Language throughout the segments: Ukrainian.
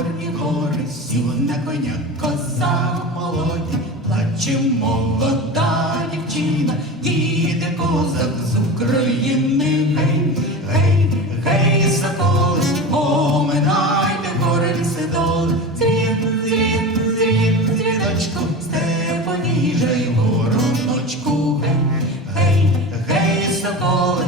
чорні гори, сів на коня коза молоді, плаче молода дівчина, їде козак з України. Гей, гей, гей, соколи, оминайте гори ліси доли, дзвін, дзвін, дзвін, дзвіночку, степаніжай вороночку. Гей, гей, гей, соколи,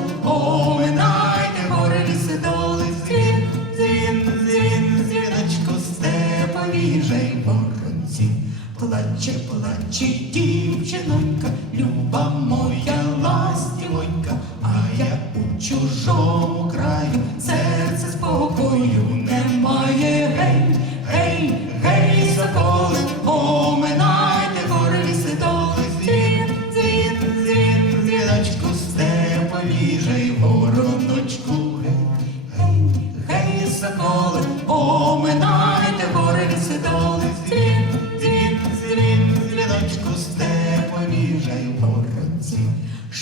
Плаче, плаче дівчинонька, люба моя ластівонька, а я у чужому краю, серце спокою немає. Гей, гей, гей, соколи, оминайте гори ліси доли, дзвін, дзвін, дзвін, дзвіночку, степові жай вороночку. Гей, гей, гей, соколи, оминайте гори ліси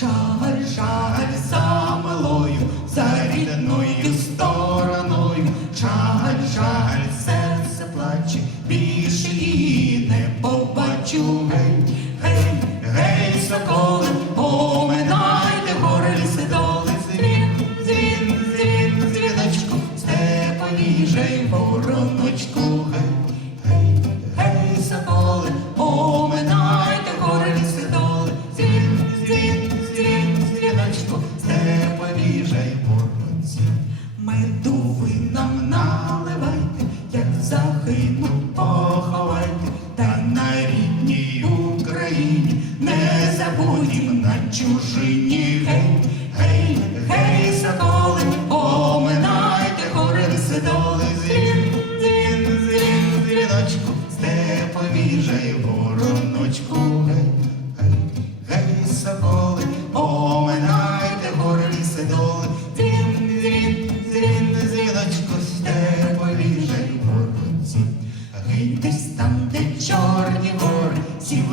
Жаль, шагаль за милою, за рідною стороною, шагаль, шагаль, серце плаче, більше її не побачу. Гей, Меду ви нам наливайте, як загину поховайте, та на рідній Україні не забудім на чужині. Гей,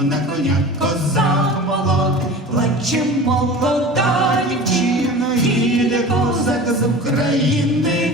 на коня козак молодий, плаче молода дівчина, їде козак з України.